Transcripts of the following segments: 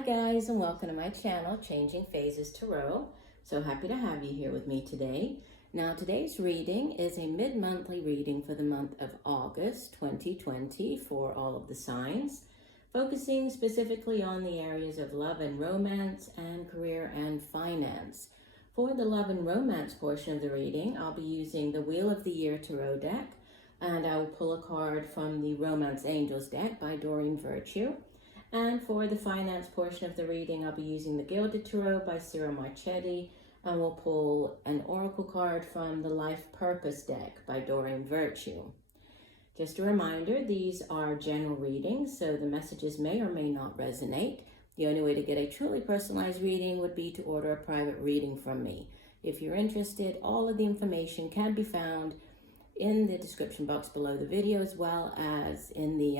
Hi guys, and welcome to my channel, Changing Phases Tarot. So happy to have you here with me today. Now today's reading is a mid-monthly reading for the month of August 2020 for all of the signs, focusing specifically on the areas of love and romance and career and finance. For the love and romance portion of the reading, I'll be using the Wheel of the Year Tarot deck, and I will pull a card from the Romance Angels deck by Doreen. And for the finance portion of the reading, I'll be using the Gilded Tarot by Ciro Marchetti, and we'll pull an oracle card from the Life Purpose deck by Doreen. Just a reminder, these are general readings, so the messages may or may not resonate. The only way to get a truly personalized reading would be to order a private reading from me. If you're interested, all of the information can be found in the description box below the video, as well as in the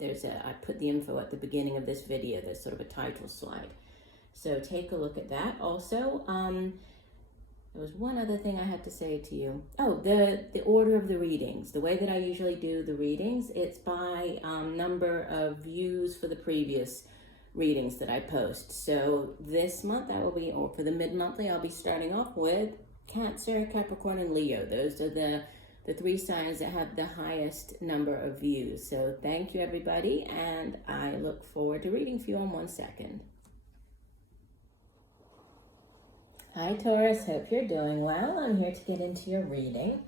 I put the info at the beginning of this video. There's sort of a title slide, so take a look at that. Also, there was one other thing I had to say to you. Oh, the order of the readings. The way that I usually do the readings, it's by number of views for the previous readings that I post. So this month I will be, or for the mid-monthly, I'll be starting off with Cancer, Capricorn, and Leo. Those are the three signs that have the highest number of views. So thank you, everybody, and I look forward to reading for you in 1 second. Hi, Taurus. Hope you're doing well. I'm here to get into your reading.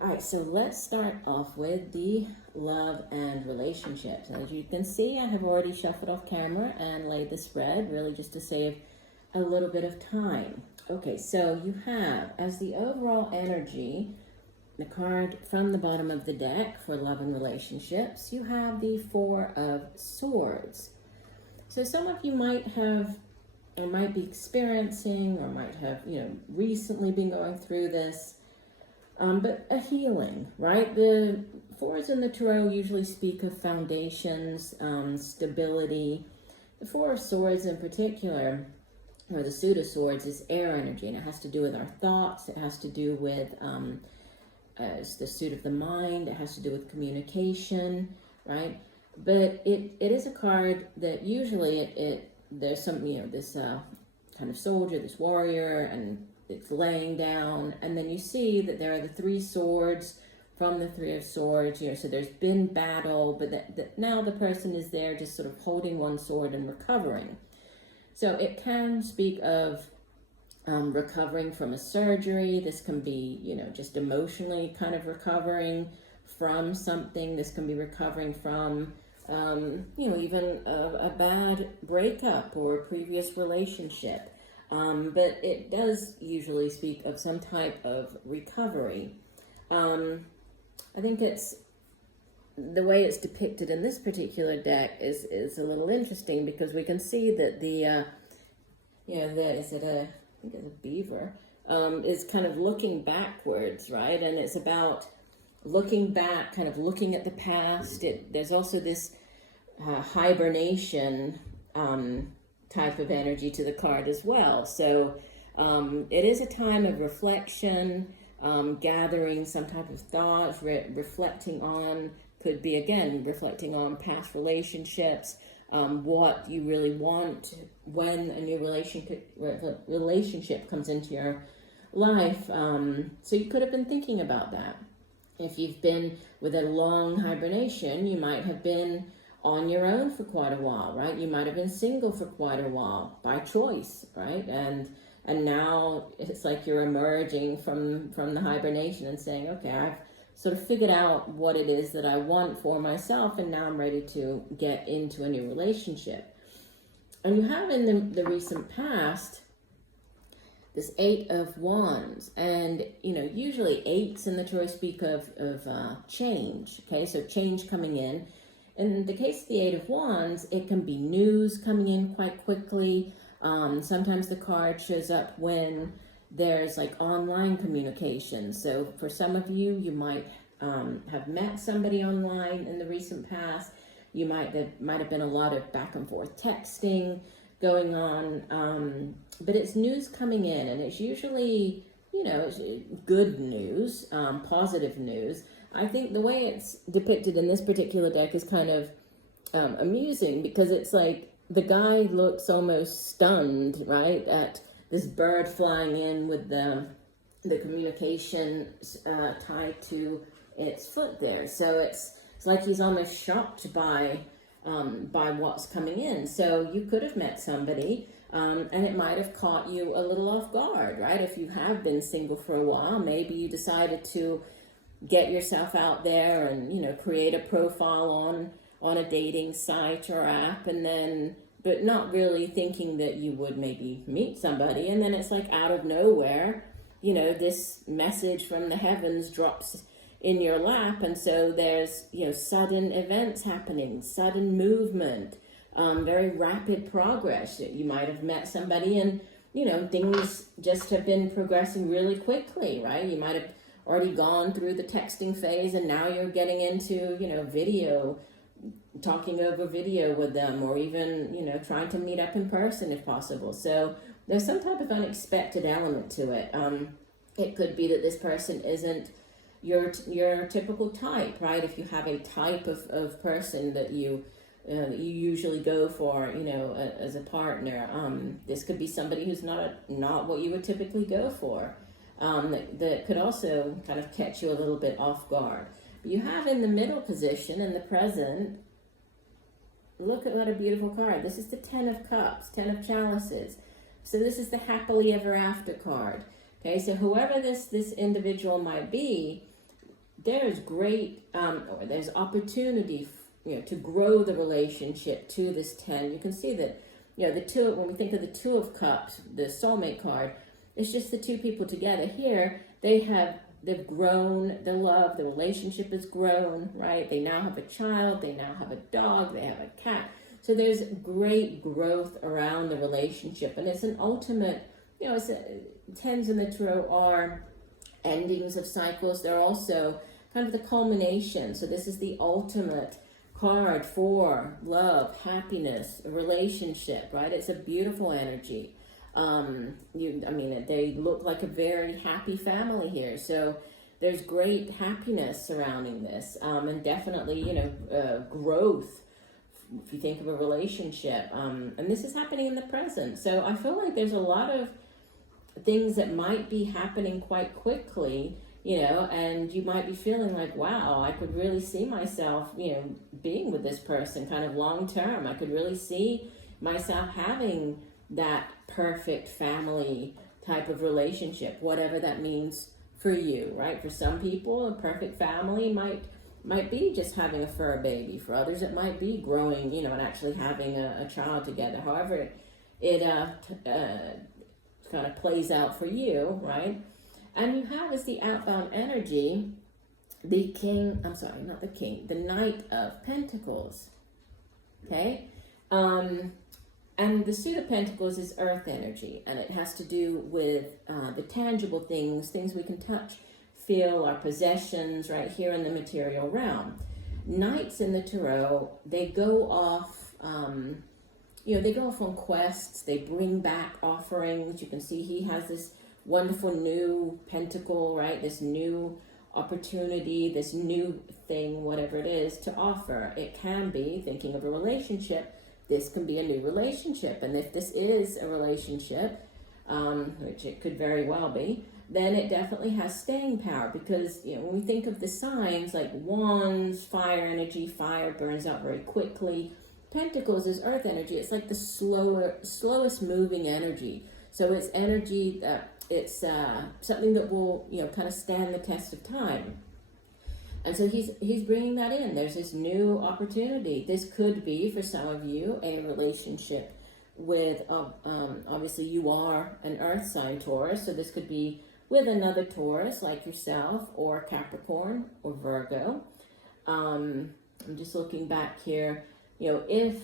All right, so let's start off with the love and relationships. As you can see, I have already shuffled off camera and laid the spread, really just to save a little bit of time. Okay, so you have, as the overall energy, the card from the bottom of the deck for love and relationships, you have the Four of Swords. So some of you might have, or might be experiencing, or might have, recently been going through this, but a healing, right? The fours in the tarot usually speak of foundations, stability. The Four of Swords in particular, or the suit of swords, is air energy, and it has to do with our thoughts. It has to do with it's the suit of the mind. It has to do with communication, right? But it is a card that usually there's some, this kind of soldier, this warrior, and it's laying down, and then you see that there are the three swords from the Three of Swords. So there's been battle, but that now the person is there just sort of holding one sword and recovering. So it can speak of recovering from a surgery. This can be, just emotionally kind of recovering from something. This can be recovering from, even a bad breakup or a previous relationship. But it does usually speak of some type of recovery. I think it's the way it's depicted in this particular deck is a little interesting, because we can see that I think it's a beaver, is kind of looking backwards, right? And it's about looking back, kind of looking at the past. There's also this hibernation type of energy to the card as well. So it is a time of reflection, gathering some type of thoughts, reflecting on, could be again, reflecting on past relationships, what you really want when a new relationship comes into your life. So you could have been thinking about that. If you've been with a long hibernation, you might have been on your own for quite a while, right? You might have been single for quite a while by choice, right? And now it's like you're emerging from the hibernation and saying, okay, I've sort of figured out what it is that I want for myself, and now I'm ready to get into a new relationship. And you have in the recent past this Eight of Wands, and usually eights in the tarot speak of change. Okay, so change coming in. In the case of the Eight of Wands, it can be news coming in quite quickly. Sometimes the card shows up when there's like online communication. So for some of you, you might have met somebody online in the recent past. There might have been a lot of back and forth texting going on, but it's news coming in, and it's usually, it's good news, positive news. I think the way it's depicted in this particular deck is kind of amusing, because it's like the guy looks almost stunned, right, at this bird flying in with the communication tied to its foot there. So it's like he's almost shocked by what's coming in. So you could have met somebody, and it might have caught you a little off guard, right? If you have been single for a while, maybe you decided to get yourself out there and, you know, create a profile on a dating site or app, and then, but not really thinking that you would maybe meet somebody. And then it's like out of nowhere, you know, this message from the heavens drops in your lap. And so there's, you know, sudden events happening, sudden movement, very rapid progress. You might have met somebody and, you know, things just have been progressing really quickly, right? You might have already gone through the texting phase and now you're getting into, you know, video, talking over video with them, or even, you know, trying to meet up in person if possible. So there's some type of unexpected element to it. It could be that this person isn't your typical type, right? If you have a type of person that you usually go for, you know, as a partner, this could be somebody who's not what you would typically go for. That could also kind of catch you a little bit off guard. But you have in the middle position, in the present, look at what a beautiful card. This is the 10 of Cups, 10 of Chalices. So this is the happily ever after card. Okay, so whoever this individual might be, there's great, or there's opportunity, you know, to grow the relationship to this 10. You can see that, you know, the two, when we think of the 2 of Cups, the soulmate card, it's just the two people together. Here, they've grown, the love, the relationship has grown, right? They now have a child, they now have a dog, they have a cat. So there's great growth around the relationship. And it's an ultimate, you know, tens in the tarot are endings of cycles. They're also kind of the culmination. So this is the ultimate card for love, happiness, a relationship, right? It's a beautiful energy. They look like a very happy family here. So there's great happiness surrounding this, and definitely, you know, growth, if you think of a relationship. And this is happening in the present. So I feel like there's a lot of things that might be happening quite quickly, you know, and you might be feeling like, wow, I could really see myself, you know, being with this person kind of long term. I could really see myself having that perfect family type of relationship, whatever that means for you, right? For some people, a perfect family might be just having a fur baby. For others, it might be growing, you know, and actually having a child together. However it kind of plays out for you, right? And you have as the outbound energy, the Knight of Pentacles, okay? And the Suit of Pentacles is earth energy, and it has to do with the tangible things we can touch, feel, our possessions right here in the material realm. Knights in the tarot, they go off, they go off on quests, they bring back offerings. You can see he has this wonderful new pentacle, right? This new opportunity, this new thing, whatever it is, to offer. It can be, thinking of a relationship, this can be a new relationship. And if this is a relationship, which it could very well be, then it definitely has staying power. Because, you know, when we think of the signs like Wands, fire energy, fire burns out very quickly. Pentacles is earth energy. It's like the slowest moving energy. So it's energy that it's something that will, you know, kind of stand the test of time. And so he's bringing that in. There's this new opportunity. This could be, for some of you, a relationship with, obviously you are an earth sign, Taurus, so this could be with another Taurus like yourself, or Capricorn, or Virgo. I'm just looking back here, you know, if,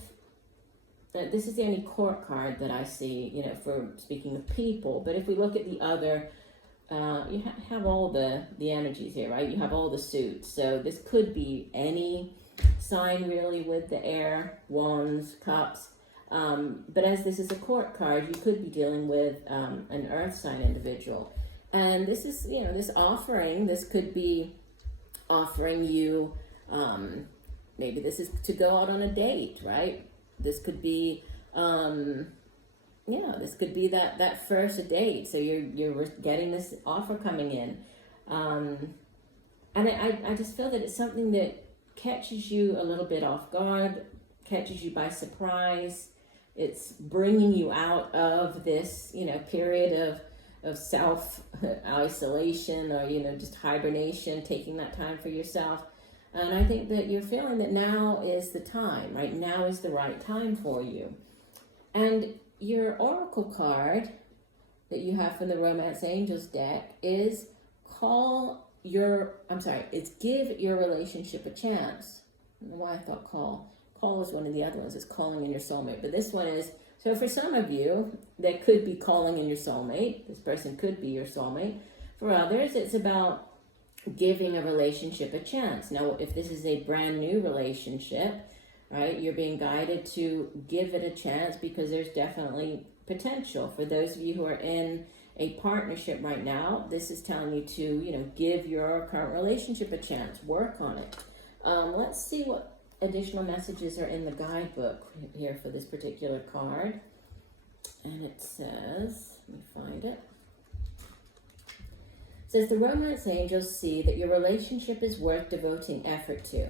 this is the only court card that I see, you know, for speaking of people, but if we look at the other, you have all the energies here, right? You have all the suits. So this could be any sign really with the air, wands, cups. But as this is a court card, you could be dealing with an earth sign individual. And this is, you know, this offering, this could be offering you, maybe this is to go out on a date, right? This could be Yeah, this could be that first date. So you're getting this offer coming in, and I just feel that it's something that catches you a little bit off guard, catches you by surprise. It's bringing you out of this, period of self isolation, or just hibernation, taking that time for yourself. And I think that you're feeling that now is the time, right? Now is the right time for you. And your oracle card that you have from the Romance Angels deck is it's give your relationship a chance. I don't know why I thought call. Call is one of the other ones. It's calling in your soulmate. But this one is, so for some of you, that could be calling in your soulmate. This person could be your soulmate. For others, it's about giving a relationship a chance. Now, if this is a brand new relationship, right, you're being guided to give it a chance because there's definitely potential. For those of you who are in a partnership right now, this is telling you to, give your current relationship a chance. Work on it. Let's see what additional messages are in the guidebook here for this particular card. And it says, let me find it. It says, the Romance Angels see that your relationship is worth devoting effort to.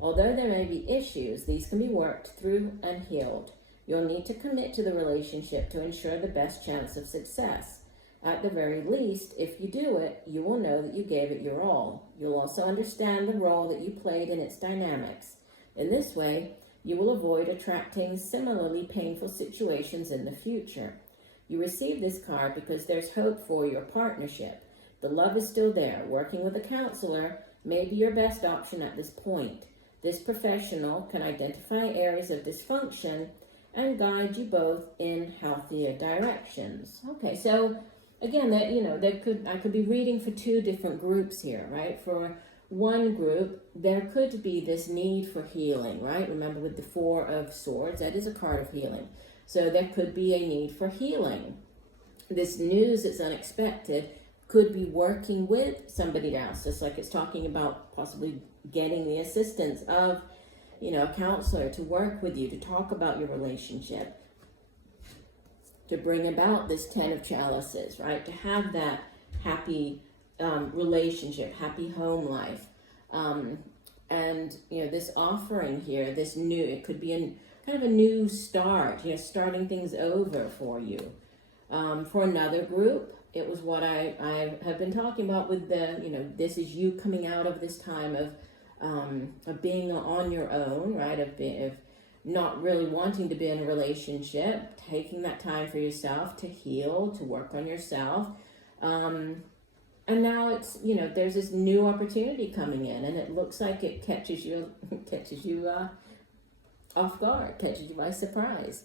Although there may be issues, these can be worked through and healed. You'll need to commit to the relationship to ensure the best chance of success. At the very least, if you do it, you will know that you gave it your all. You'll also understand the role that you played in its dynamics. In this way, you will avoid attracting similarly painful situations in the future. You receive this card because there's hope for your partnership. The love is still there. Working with a counselor may be your best option at this point. This professional can identify areas of dysfunction and guide you both in healthier directions. Okay, so again, I could be reading for two different groups here, right? For one group, there could be this need for healing, right? Remember, with the Four of Swords, that is a card of healing. So there could be a need for healing. This news that's unexpected could be working with somebody else, just like it's talking about possibly getting the assistance of, a counselor to work with you, to talk about your relationship, to bring about this 10 of Chalices, right? To have that happy relationship, happy home life. And, this offering here, this new, it could be kind of a new start, starting things over for you. For another group, it was what I have been talking about with this is you coming out of this time of being on your own, right? Of not really wanting to be in a relationship, taking that time for yourself to heal, to work on yourself. And now it's, there's this new opportunity coming in, and it looks like it catches you off guard, catches you by surprise.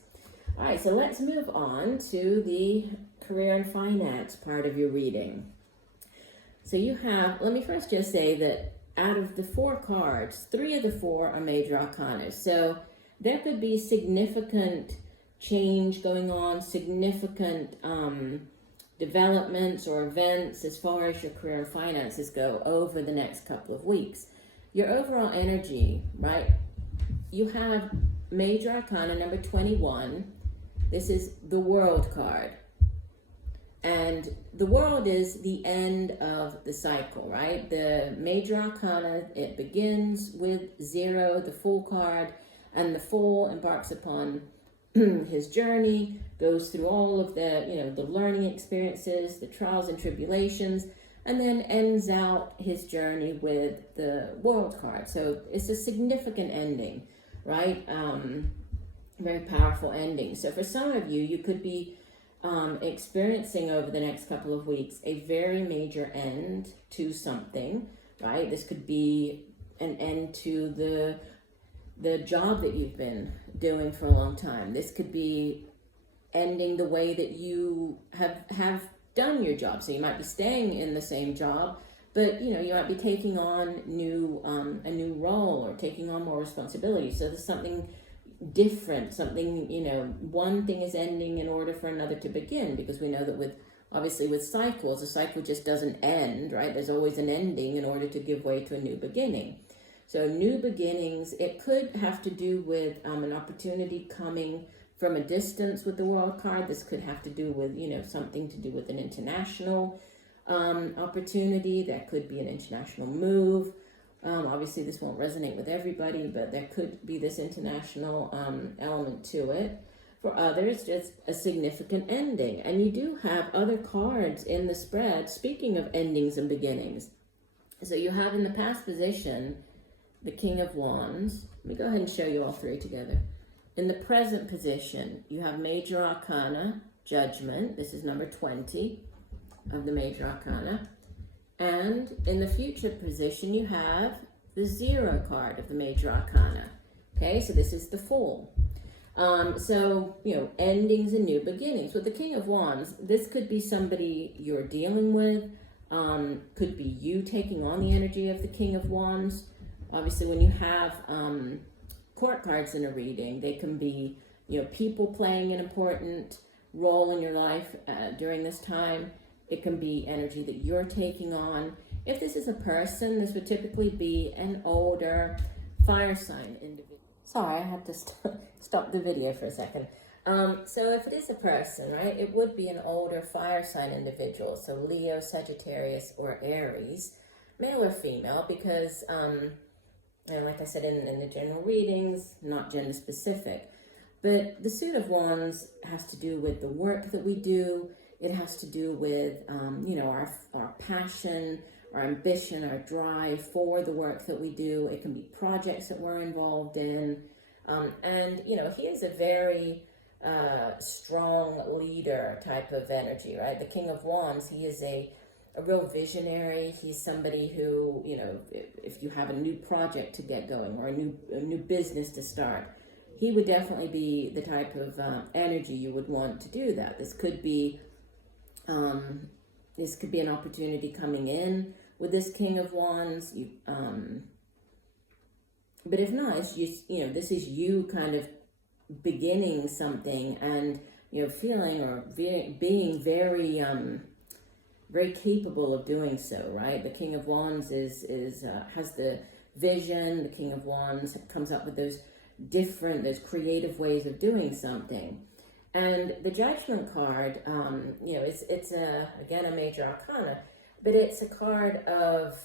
All right, so let's move on to the career and finance part of your reading. So you have, let me first just say that out of the 4 cards, 3 of the 4 are major arcana. So there could be significant change going on, significant developments or events as far as your career and finances go over the next couple of weeks. Your overall energy, right? You have major arcana number 21. This is the World card. And the World is the end of the cycle, right? The major arcana, it begins with 0, the Fool card, and the Fool embarks upon his journey, goes through all of the, the learning experiences, the trials and tribulations, and then ends out his journey with the World card. So it's a significant ending, right? Very powerful ending. So for some of you, you could be experiencing over the next couple of weeks a very major end to something, right? This could be an end to the job that you've been doing for a long time. This could be ending the way that you have done your job. So you might be staying in the same job, but you might be taking on a new role or taking on more responsibility. So there's something different, something, one thing is ending in order for another to begin, because we know that with cycles, a cycle just doesn't end, right? There's always an ending in order to give way to a new beginning. So new beginnings, it could have to do with an opportunity coming from a distance with the World card. This could have to do with, something to do with an international opportunity. That could be an international move. Obviously, this won't resonate with everybody, but there could be this international element to it. For others, just a significant ending. And you do have other cards in the spread, speaking of endings and beginnings. So you have in the past position, the King of Wands. Let me go ahead and show you all three together. In the present position, you have Major Arcana, Judgment. This is number 20 of the Major Arcana. And in the future position, you have the 0 card of the Major Arcana. Okay, so this is the Fool. So, endings and new beginnings. With the King of Wands, this could be somebody you're dealing with. Could be you taking on the energy of the King of Wands. Obviously, when you have court cards in a reading, they can be, people playing an important role in your life during this time. It can be energy that you're taking on. If this is a person, this would typically be an older fire sign individual. Sorry, I had to stop the video for a second. So if it is a person, right, it would be an older fire sign individual. So Leo, Sagittarius, or Aries, male or female, because, like I said in the general readings, not gender specific. But the Suit of Wands has to do with the work that we do. It has to do with, our passion, our ambition, our drive for the work that we do. It can be projects that we're involved in. And he is a very strong leader type of energy, right? The King of Wands, he is a real visionary. He's somebody who, if you have a new project to get going or a new business to start, he would definitely be the type of energy you would want to do that. This could be an opportunity coming in with this King of Wands. But if not, it's just, this is you kind of beginning something and, feeling or being very, very capable of doing so, right? The King of Wands has the vision. The King of Wands comes up with those creative ways of doing something. And the Judgment card, it's again a Major Arcana, but it's a card of,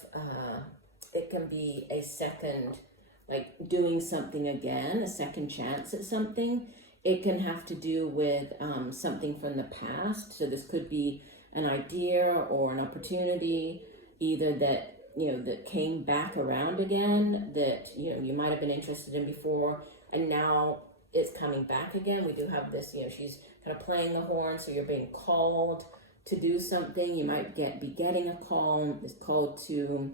it can be a second, like doing something again, a second chance at something. It can have to do with something from the past. So this could be an idea or an opportunity, either that, that came back around again, that, you might have been interested in before, and now it's coming back again. We do have this, she's kind of playing the horn, so you're being called to do something. You might be getting a call. It's called to,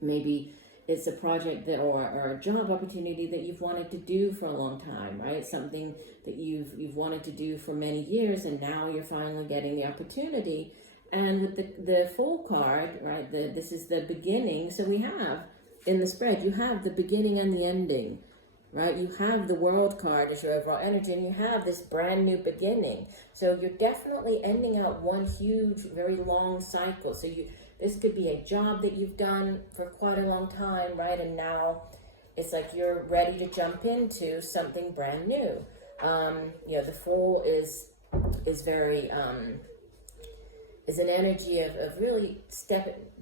maybe it's a project that or a job opportunity that you've wanted to do for a long time, right? Something that you've wanted to do for many years, and now you're finally getting the opportunity. And with the Fool card, right, this is the beginning. So we have, in the spread, you have the beginning and the ending, right? You have the World card as your overall energy, and you have this brand new beginning. So you're definitely ending out one huge, very long cycle. So this could be a job that you've done for quite a long time, right? And now it's like you're ready to jump into something brand new. The Fool is very, is an energy of really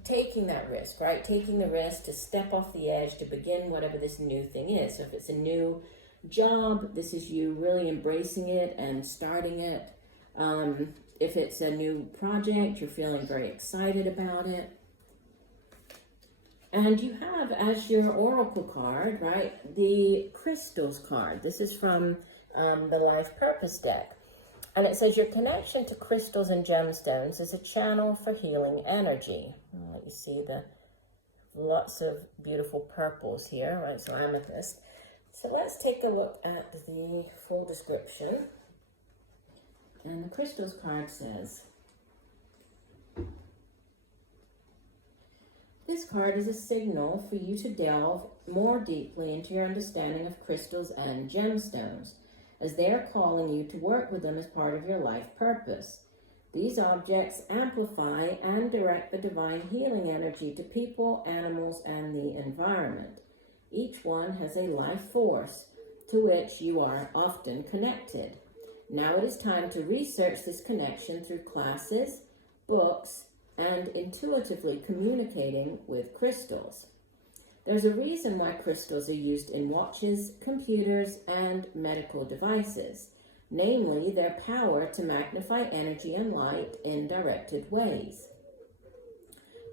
taking that risk, right? Taking the risk to step off the edge, to begin whatever this new thing is. So if it's a new job, this is you really embracing it and starting it. If it's a new project, you're feeling very excited about it. And you have, as your Oracle card, right, the Crystals card. This is from the Life Purpose deck. And it says your connection to crystals and gemstones is a channel for healing energy. I'll let you see the lots of beautiful purples here, right? So amethyst. So let's take a look at the full description. And the Crystals card says, this card is a signal for you to delve more deeply into your understanding of crystals and gemstones, as they are calling you to work with them as part of your life purpose. These objects amplify and direct the divine healing energy to people, animals, and the environment. Each one has a life force, to which you are often connected. Now it is time to research this connection through classes, books, and intuitively communicating with crystals. There's a reason why crystals are used in watches, computers, and medical devices, namely their power to magnify energy and light in directed ways.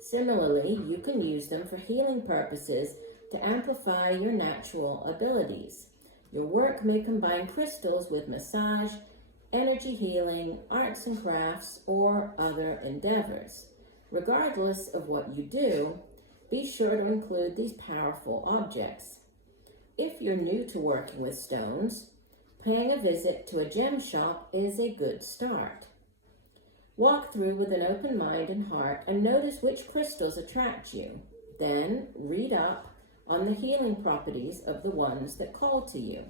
Similarly, you can use them for healing purposes to amplify your natural abilities. Your work may combine crystals with massage, energy healing, arts and crafts, or other endeavors. Regardless of what you do, be sure to include these powerful objects. If you're new to working with stones, paying a visit to a gem shop is a good start. Walk through with an open mind and heart and notice which crystals attract you. Then read up on the healing properties of the ones that call to you.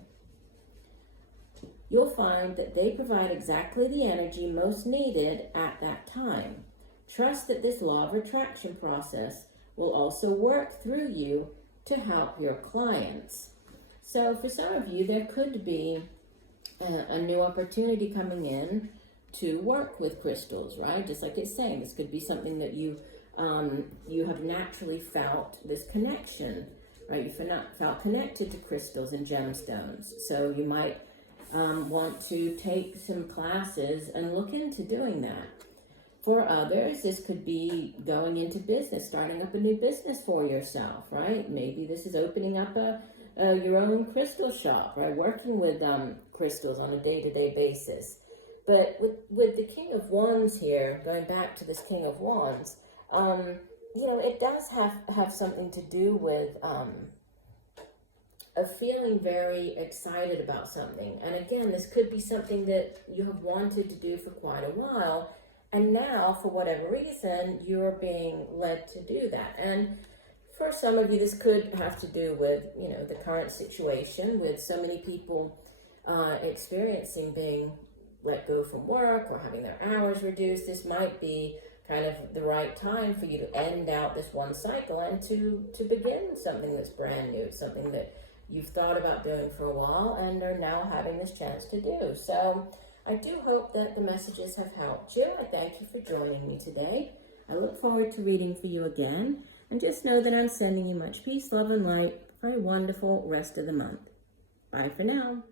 You'll find that they provide exactly the energy most needed at that time. Trust that this law of attraction process will also work through you to help your clients. So for some of you, there could be a new opportunity coming in to work with crystals, right? Just like it's saying, this could be something that you have naturally felt this connection, right? You felt connected to crystals and gemstones. So you might want to take some classes and look into doing that. For others, this could be going into business, starting up a new business for yourself, right? Maybe this is opening up your own crystal shop, right? Working with crystals on a day-to-day basis. But with the King of Wands here, going back to this King of Wands, it does have something to do with of feeling very excited about something. And again, this could be something that you have wanted to do for quite a while, and now, for whatever reason, you're being led to do that. And for some of you, this could have to do with, the current situation with so many people experiencing being let go from work or having their hours reduced. This might be kind of the right time for you to end out this one cycle and to begin something that's brand new, something that you've thought about doing for a while and are now having this chance to do. So I do hope that the messages have helped you. I thank you for joining me today. I look forward to reading for you again. And just know that I'm sending you much peace, love, and light for a wonderful rest of the month. Bye for now.